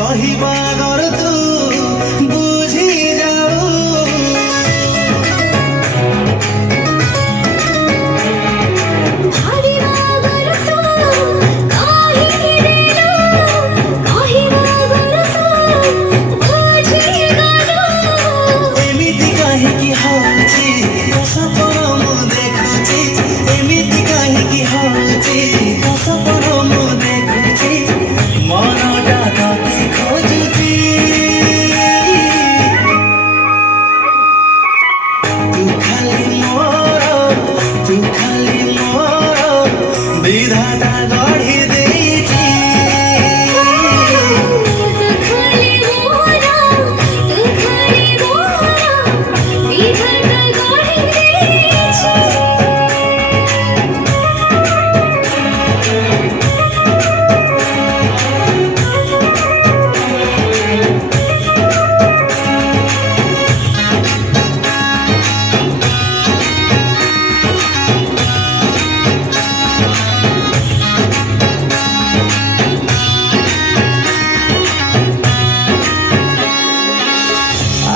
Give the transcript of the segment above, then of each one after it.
କହିବା ଗର ତୁ ବୁଝି ଯାଉ ଏମିତି କାହିଁକି ହଉଛି ସପନ ମୁଁ ଦେଖୁଛି ଏମିତି କାହିଁକି ହଉଛି ସପନ ମୁଁ ଦେଖୁଛି ମନଟା ତତେ ଖୋଜୁଛି ତୁ ଖାଲି ମୋର ବିଧାତା ଗଢ଼ି ଦେଇଛି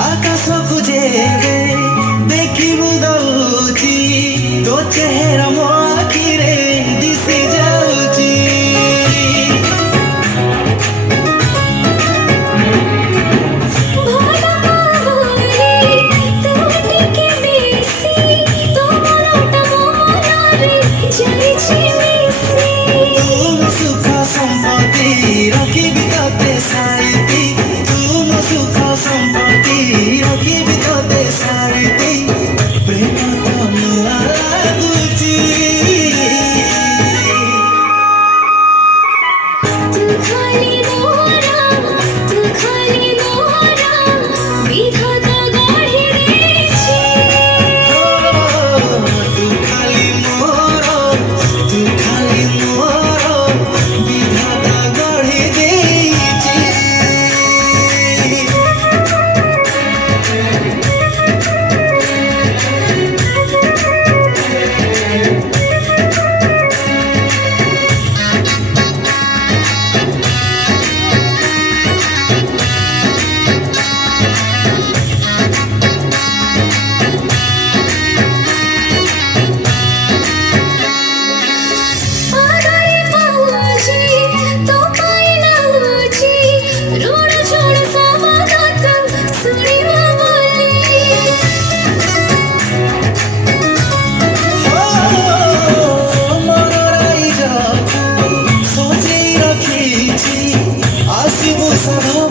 ଆକାଶକୁ ଯେବେ ଦେଖିବୁ ଦଉଛି ତୋ ଚେହେରା ମୋ ଆଖିରେ ଦିଶି ଯାଉଛି ତୁ ସୁଖ ସମ୍ପତ୍ତି ରଖିବି ତତେ ସାଇତି ତୁ ସୁଖ ସମ୍ପତ୍ତି ରଖିବି ତତେ ସାଇତି ପ୍ରେମ ତ ନୂଆ ଲାଗୁଛି ତୁ ଖାଲି ମୋର ବିଧାତା ଗଢ଼ି ଦେଇଛି ଆସିବୁ ସାଧା